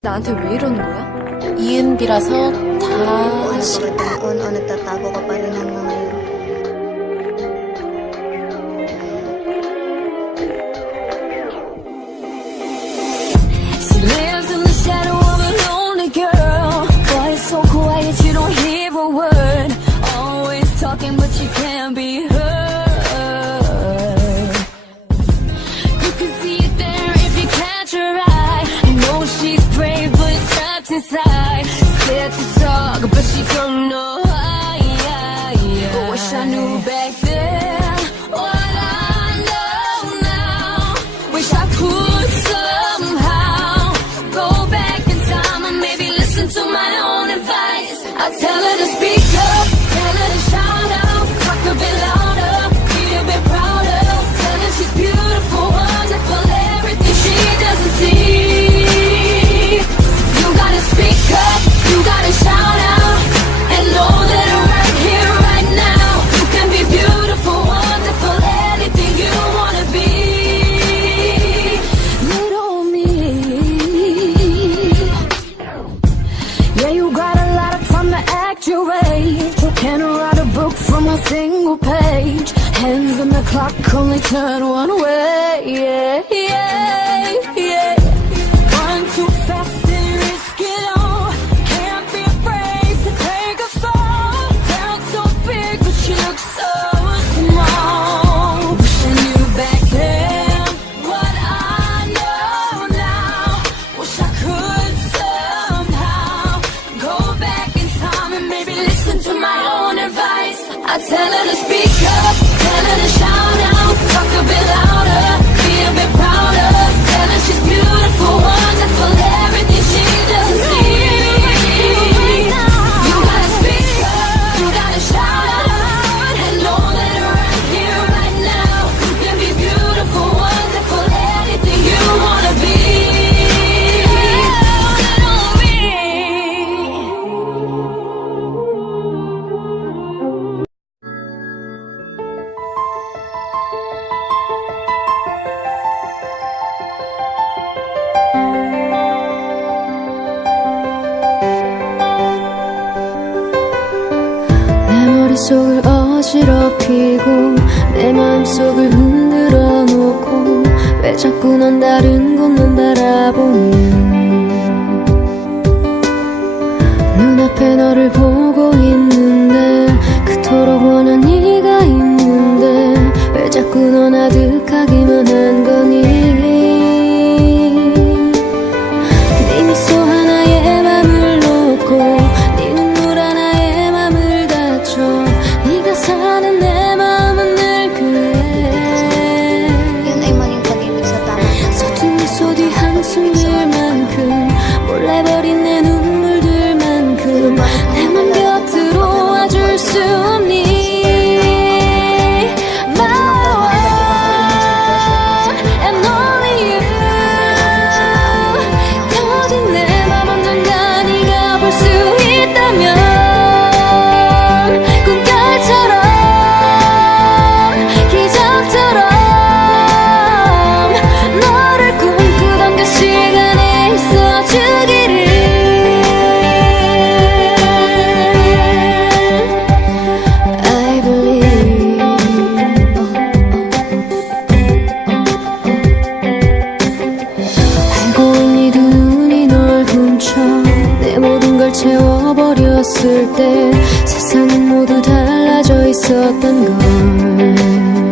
나한테 왜 이러는 거야? ENB라서 다 nagtatago ka pa rin hanggang ngayon. She lives in the shadow of a lonely girl. Boy, it's so quiet, you don't hear a word. Always talking, but you can't be heard. You can see it there if you catch her eye. You know she's brave, but it's trapped inside. Scared to talk, but she don't know. I wish I knew back then what I know now. Wish I could somehow go back in time and maybe listen to my own advice. I tell her to speak up, tell her to shout out, talk a bit louder, be a bit prouder. Tell her she's beautiful, wonderful, everything she doesn't see. You gotta speak up, you gotta shout out, and know that right here, right now, you can be beautiful, wonderful, anything you wanna be. Little me. Yeah, you got a lot of time to act your age. You can't write a book from a single page. Hands on the clock, only turn one way. Yeah, yeah, yeah. Run too fast and risk it all. Can't be afraid to take a fall. Sound so big, but you look so small. Wish I knew back then what I know now. Wish I could somehow go back in time and maybe listen to my own advice. I tell her to speak up, tell her to shout out, talk a bit louder, be a bit prouder. Tell her she's beautiful, wonderful, everything she doesn't see. You gotta speak up, you gotta shout out, and know that right here, right now, you can be beautiful, wonderful, anything you wanna be. 내 머릿속을 어지럽히고 내 마음속을 흔들어 놓고 왜 자꾸 넌 다른 곳만 바라보니 눈앞에 너를 보고 있는데 그토록 원한 네가 있는데 왜 자꾸 넌 아득하기만 한 거니 네 미소 하나에 맘을 놓고 네 눈물 하나에 맘을 다쳐 네가 사는 내 마음은 늘 그래 Yun ay maling pag-ibig sa tamang 서툰 미소 뒤 한숨들만큼 몰래 버린 내 눈물들만큼 내 맘 곁으로 와줄 수 없니 My one and only you 터진 내 맘 언젠가 네가 볼 수 있다면 꿈결처럼 기적처럼 너를 꿈꾸던 그 시간에 있어주기를 I believe 알고 있니 두 눈이 널 훔쳐 내 모든 걸 채워버렸을 때 세상은 모두 달라져 있었던 걸